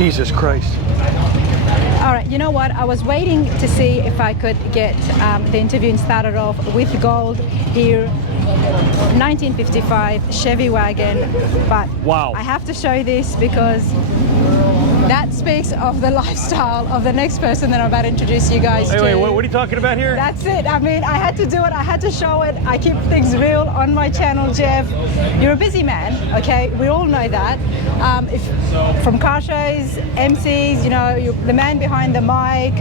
Jesus Christ. All right, you know what? I was waiting to see if I could get the interview started off with gold here. 1955 Chevy Wagon, but wow. I have to show this because that speaks of the lifestyle of the next person that I'm about to introduce you guys to. Wait, what are you talking about here? That's it. I mean, I had to do it. I had to show it. I keep things real on my channel, Jeff. You're a busy man, okay? We all know that. If from car shows, MCs, you know, you're the man behind the mic.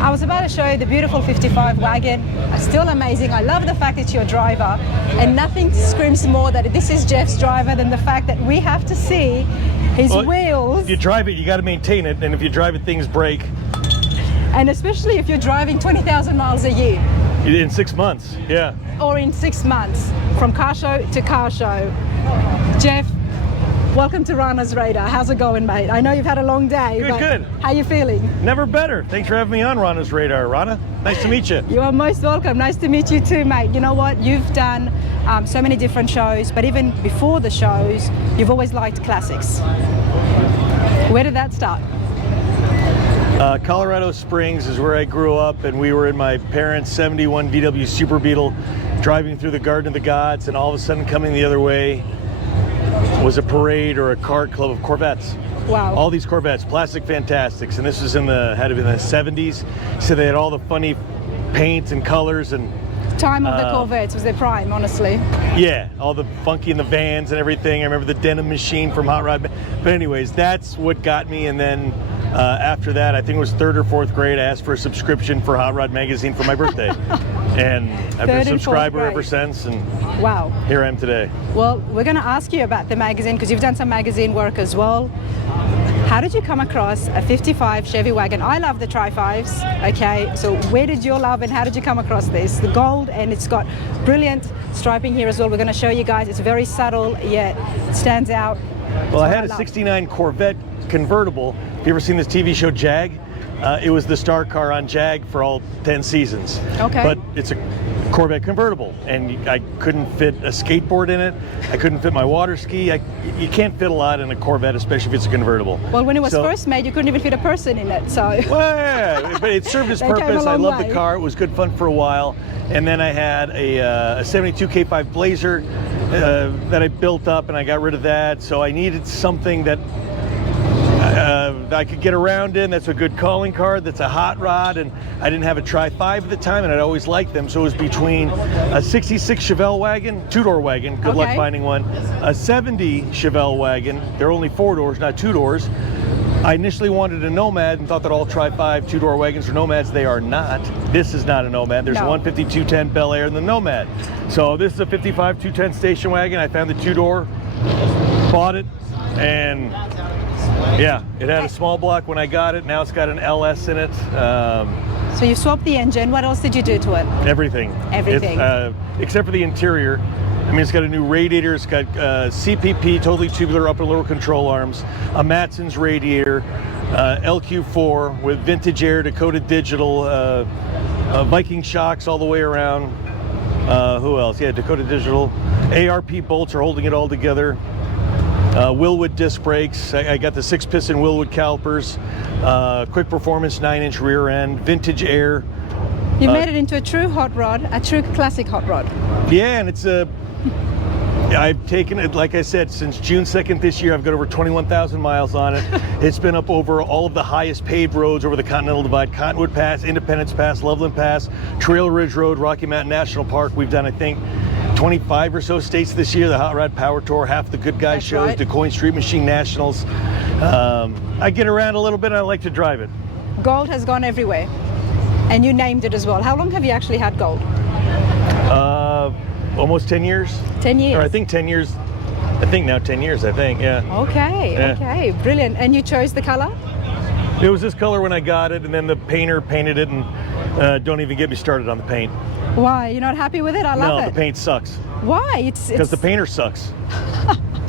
I was about to show you the beautiful 55 Wagon. Still amazing. I love the fact that you're a driver, and nothing screams more that this is Jeff's driver than the fact that we have to see his wheels. If you drive it, you got to maintain it, and if you drive it, things break. And especially if you're driving 20,000 miles a year. In 6 months, yeah. Or in 6 months, from car show to car show. Jeff, welcome to Rana's Radar. How's it going, mate? I know you've had a long day. Good. How you feeling? Never better. Thanks for having me on Rana's Radar. Rana, nice to meet you. You are most welcome. Nice to meet you too, mate. You know what? You've done so many different shows, but even before the shows, you've always liked classics. Where did that start? Colorado Springs is where I grew up, and we were in my parents' 71 VW Super Beetle driving through the Garden of the Gods, and all of a sudden coming the other way was a parade or a car club of Corvettes. Wow. All these Corvettes, plastic fantastics, and this was had to be in the 70s, so they had all the funny paints and colors and time of the Corvettes was their prime, honestly. Yeah, all the funky in the vans and everything. I remember the denim machine from Hot Rod. But anyways, that's what got me. And then after that, I think it was 3rd or 4th grade, I asked for a subscription for Hot Rod magazine for my birthday. And I've been a subscriber ever since. And wow, here I am today. Well, we're going to ask you about the magazine because you've done some magazine work as well. How did you come across a 55 Chevy Wagon? I love the Tri-5s, okay? So where did your love and how did you come across this? The gold, and it's got brilliant striping here as well. We're going to show you guys. It's very subtle, yet it stands out. Well, I had a 69 Corvette convertible. Have you ever seen this TV show Jag? It was the star car on Jag for all 10 seasons. Okay. But it's a Corvette convertible, and I couldn't fit a skateboard in it. I couldn't fit my water ski. You can't fit a lot in a Corvette, especially if it's a convertible. Well, when it was first made, you couldn't even fit a person in it, so. Well, yeah, but it served its purpose. I loved the car. It was good fun for a while. And then I had a 72 K5 Blazer that I built up, and I got rid of that. So I needed something that I could get around in. That's a good calling card. That's a hot rod, and I didn't have a Tri-5 at the time, and I'd always liked them. So it was between a 66 Chevelle wagon, 2-door wagon. Good luck finding one. A 70 Chevelle wagon. They're only 4 doors, not 2 doors. I initially wanted a Nomad and thought that all Tri-5 2-door wagons are Nomads. They are not. This is not a Nomad. There's a 150 210 Bel Air in the Nomad. So this is a 55 210 station wagon. I found the 2-door, bought it, and yeah, it had a small block when I got it. Now it's got an LS in it. So you swapped the engine. What else did you do to it? Everything. Everything. Except for the interior. I mean, it's got a new radiator. It's got CPP, totally tubular upper and lower control arms, a Matson's radiator, LQ4 with vintage air, Dakota digital, Viking shocks all the way around. Who else? Yeah, Dakota digital. ARP bolts are holding it all together. Willwood disc brakes. I got the 6-piston Willwood calipers, quick performance 9-inch rear end, vintage air. You made it into a true hot rod, a true classic hot rod. Yeah, and it's I've taken it, like I said, since June 2nd this year. I've got over 21,000 miles on it. It's been up over all of the highest paved roads over the Continental Divide: Cottonwood Pass, Independence Pass, Loveland Pass, Trail Ridge Road, Rocky Mountain National Park. We've done, I think, 25 or so states this year. The Hot Rod Power Tour, half the Good Guys shows, right. DuQuoin Street Machine Nationals. I get around a little bit, and I like to drive it. Gold has gone everywhere, and you named it as well. How long have you actually had gold? Almost 10 years. 10 years. Or I think 10 years. I think now 10 years, I think, yeah. Okay, yeah. Okay, brilliant. And you chose the color? It was this color when I got it, and then the painter painted it, and don't even get me started on the paint. Why? You're not happy with it? I love it. No, the paint sucks. Why? It's Because the painter sucks.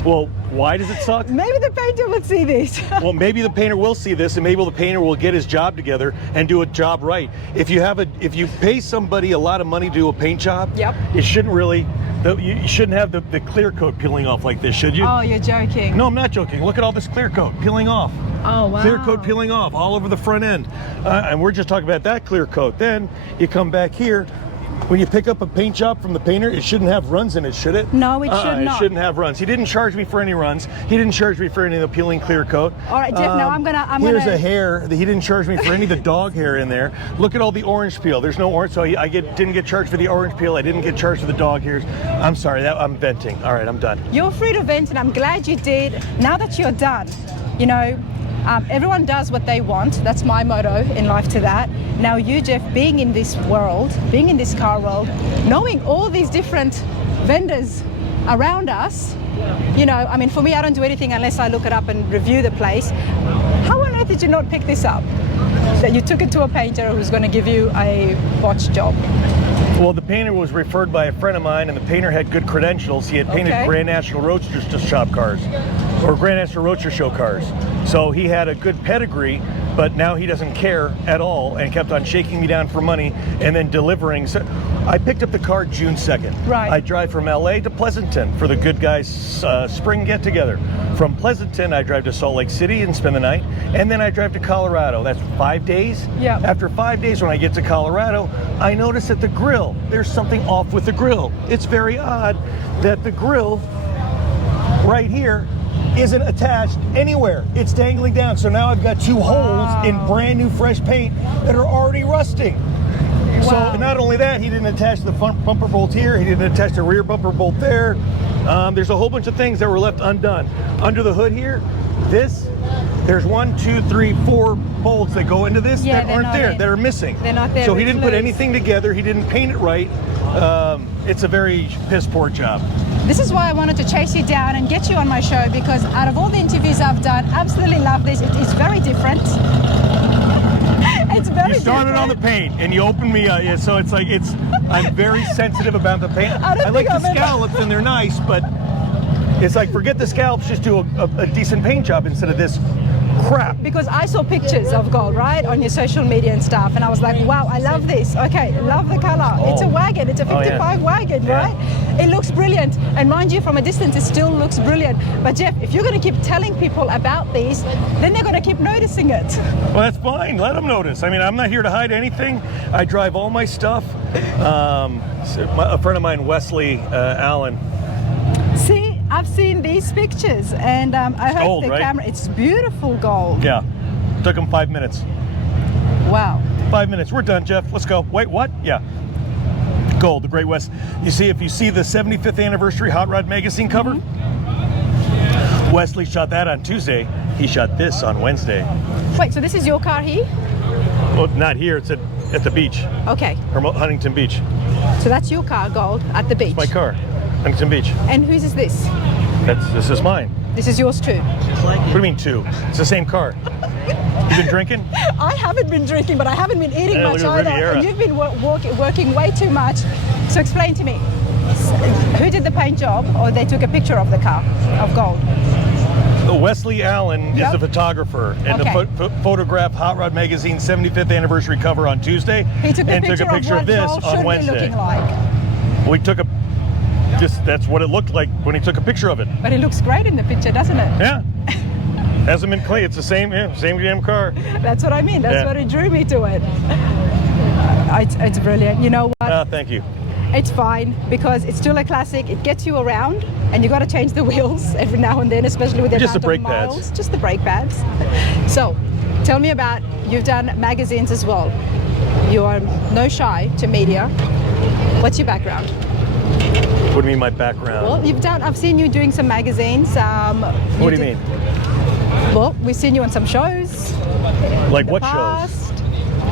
Well, why does it suck? Maybe the painter would see this. Well, maybe the painter will see this, and maybe the painter will get his job together and do a job right. If you pay somebody a lot of money to do a paint job, Yep. it shouldn't really. You shouldn't have the clear coat peeling off like this, should you? Oh, you're joking. No, I'm not joking. Look at all this clear coat peeling off. Oh, wow. Clear coat peeling off all over the front end. And we're just talking about that clear coat. Then you come back here. When you pick up a paint job from the painter, it shouldn't have runs in it, should it? No, it should not. It shouldn't have runs. He didn't charge me for any runs. He didn't charge me for any of the peeling clear coat. All right, Jeff, now Here's a hair. He didn't charge me for any of the dog hair in there. Look at all the orange peel. There's no orange, so didn't get charged for the orange peel. I didn't get charged for the dog hairs. I'm sorry, I'm venting. All right, I'm done. You're free to vent, and I'm glad you did. Now that you're done, you know, everyone does what they want. That's my motto in life to that. Now you, Jeff, being in this world, being in this car world, knowing all these different vendors around us, you know, I mean, for me, I don't do anything unless I look it up and review the place. How on earth did you not pick this up? That you took it to a painter who's going to give you a botch job? Well, the painter was referred by a friend of mine, and the painter had good credentials. He had painted Grand National Roadsters to shop cars, or Grand National Roadster show cars. So he had a good pedigree, but now he doesn't care at all and kept on shaking me down for money and then delivering. So I picked up the car June 2nd. Right. I drive from LA to Pleasanton for the Good Guys spring get together. From Pleasanton, I drive to Salt Lake City and spend the night, and then I drive to Colorado. That's 5 days. Yeah. After 5 days, when I get to Colorado, I notice that the grill, there's something off with the grill. It's very odd that the grill right here isn't attached anywhere. It's dangling down. So now I've got two holes in brand new fresh paint that are already rusting. Wow. So not only that, he didn't attach the front bumper bolt here. He didn't attach the rear bumper bolt there. There's a whole bunch of things that were left undone. Under the hood here, there's 1, 2, 3, 4 bolts that go into this that aren't there, that are missing. They're not there. So he didn't put anything together. He didn't paint it right. It's a very piss poor job. This is why I wanted to chase you down and get you on my show, because out of all the interviews I've done, absolutely love this. It is very different. It's very different. You started on the paint and you opened me up, so it's like I'm very sensitive about the paint. I like the scallops and they're nice, but it's like forget the scallops, just do a decent paint job instead of this crap. Because I saw pictures of gold, right, on your social media and stuff, and I was like, wow, I love this. Okay, love the color. It's a wagon. It's a 55 wagon, right? It looks brilliant. And mind you, from a distance, it still looks brilliant. But Jeff, if you're going to keep telling people about these, then they're going to keep noticing it. Well, that's fine. Let them notice. I mean, I'm not here to hide anything. I drive all my stuff. A friend of mine, Wesley Allen. See, I've seen these pictures, and I heard gold, the right? camera. It's beautiful gold. Yeah, took him 5 minutes. Wow. 5 minutes. We're done, Jeff. Let's go. Wait, what? Yeah. Gold, the Great West. If you see the 75th anniversary Hot Rod magazine cover, Wesley shot that on Tuesday. He shot this on Wednesday. Wait, so this is your car here? Well, not here. It's at the beach. Okay. Huntington Beach. So that's your car, gold, at the beach. My car, Huntington Beach. And whose is this? This is mine. This is yours too. What do you mean two? It's the same car. You been drinking? I haven't been drinking, but I haven't been eating much either. And you've been working way too much. So explain to me, who did the paint job, or they took a picture of the car, of gold? Wesley Allen is the photographer, and the photographed Hot Rod magazine 75th anniversary cover on Tuesday. He took a picture of this on Wednesday. Looking like. We took that's what it looked like when he took a picture of it. But it looks great in the picture, doesn't it? Yeah. Hasn't been clean. It's the same damn car. That's what I mean. That's what it drew me to it. It's brilliant. You know what? Thank you. It's fine because it's still a classic. It gets you around, and you got to change the wheels every now and then, especially with the amount of miles. Just the brake pads. So, tell me about, you've done magazines as well. You are no shy to media. What's your background? What do you mean my background? Well, I've seen you doing some magazines. What do you mean? Well, we've seen you on some shows. Like what shows?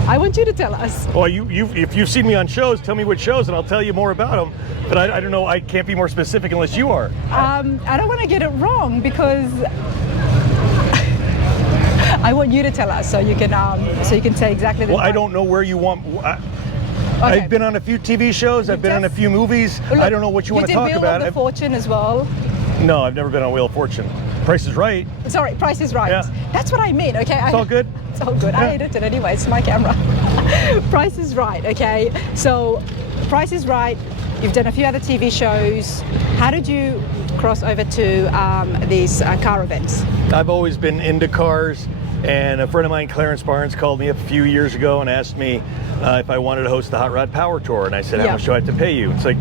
I want you to tell us. Well, if you've seen me on shows, tell me which shows, and I'll tell you more about them. But I don't know. I can't be more specific unless you are. I don't want to get it wrong because I want you to tell us so you can say exactly. Well, I don't know where you want. I've been on a few TV shows. I've been on a few movies. Look, I don't know what you want to talk about. Wheel of Fortune as well. No, I've never been on Wheel of Fortune. Price is Right. Sorry, Price is Right. Yeah. That's what I mean, okay? It's all good. It's all good. I edited it anyway, it's my camera. Price is Right, okay? So, Price is Right, you've done a few other TV shows. How did you cross over to these car events? I've always been into cars, and a friend of mine, Clarence Barnes, called me a few years ago and asked me if I wanted to host the Hot Rod Power Tour, and I said, how much do I have to pay you? It's like,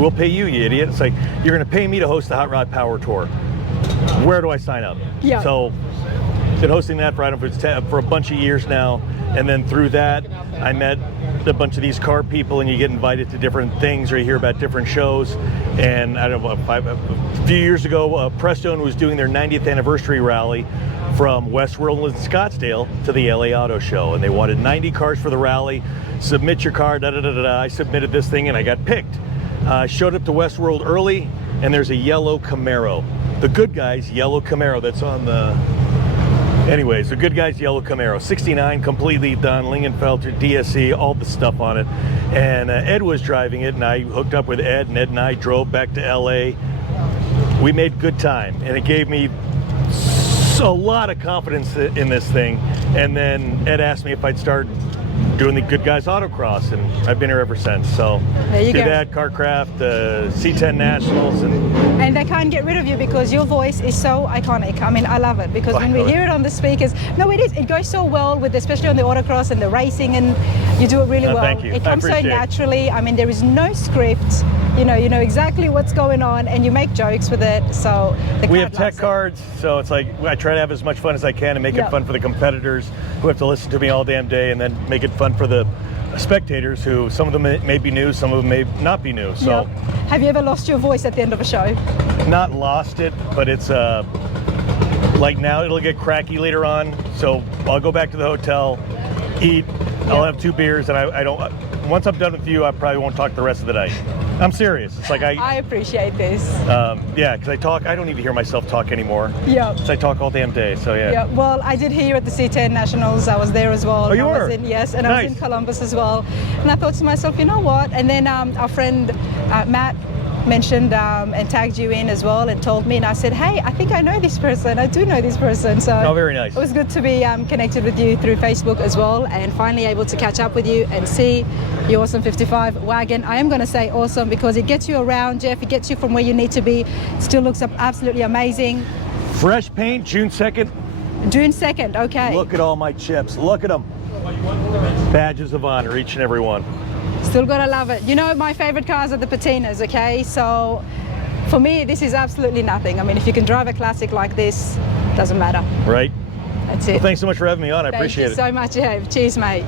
we'll pay you, you idiot. It's like, you're going to pay me to host the Hot Rod Power Tour. Where do I sign up? Yeah. So, been hosting that for a bunch of years now, and then through that, I met a bunch of these car people, and you get invited to different things, or you hear about different shows. And I don't know, a few years ago, Prestone was doing their 90th anniversary rally from Westworld and Scottsdale to the LA Auto Show, and they wanted 90 cars for the rally. Submit your car, da da da da. I submitted this thing, and I got picked. Showed up to Westworld early, and there's a yellow Camaro. The GoodGuys yellow Camaro that's on the... Anyways, the GoodGuys yellow Camaro, 69, completely done, Lingenfelter, DSE, all the stuff on it. And Ed was driving it, and I hooked up with Ed, and Ed and I drove back to LA. We made good time, and it gave me a lot of confidence in this thing. And then Ed asked me if I'd start doing the GoodGuys AutoCross, and I've been here ever since. So there you did go. that, Carcraft, C10 Nationals, and they can't get rid of you because your voice is so iconic. I mean, I love it because when we hear it on the speakers, no, it is. It goes so well with, especially on the autocross and the racing, and you do it really well. Thank you. It comes so naturally. I mean, there is no script. You know exactly what's going on, and you make jokes with it. So we have tech cards, so it's like I try to have as much fun as I can and make it fun for the competitors who have to listen to me all damn day, and then make it fun for the spectators who some of them may be new, some of them may not be new. So, have you ever lost your voice at the end of a show? Not lost it, but it's like now it'll get cracky later on. So I'll go back to the hotel, eat. I'll have 2 beers, and I don't. Once I'm done with you, I probably won't talk the rest of the night. I'm serious. It's like I appreciate this. Yeah, because I don't need to hear myself talk anymore. Yeah. Because I talk all damn day. So yeah. Yeah. Well, I did hear you at the C10 Nationals. I was there as well. Oh, you were? Yes, and Nice. I was in Columbus as well. And I thought to myself, you know what? And then our friend Matt mentioned and tagged you in as well and told me, and I said, hey, I think I know this person. I do know this person. So very nice. It was good to be connected with you through Facebook as well, and finally able to catch up with you and see your awesome 55 wagon. I am going to say awesome because it gets you around, Jeff. It gets you from where you need to be. Still looks up absolutely amazing. Fresh paint, June 2nd. June 2nd, okay. Look at all my chips. Look at them. Badges of honor, each and every one. Still gotta love it. You know, my favorite cars are the patinas, okay? So for me, this is absolutely nothing. I mean, if you can drive a classic like this, doesn't matter. Right. That's it. Well, thanks so much for having me on. I appreciate it. Thank you so much, Jeff. Cheers, mate.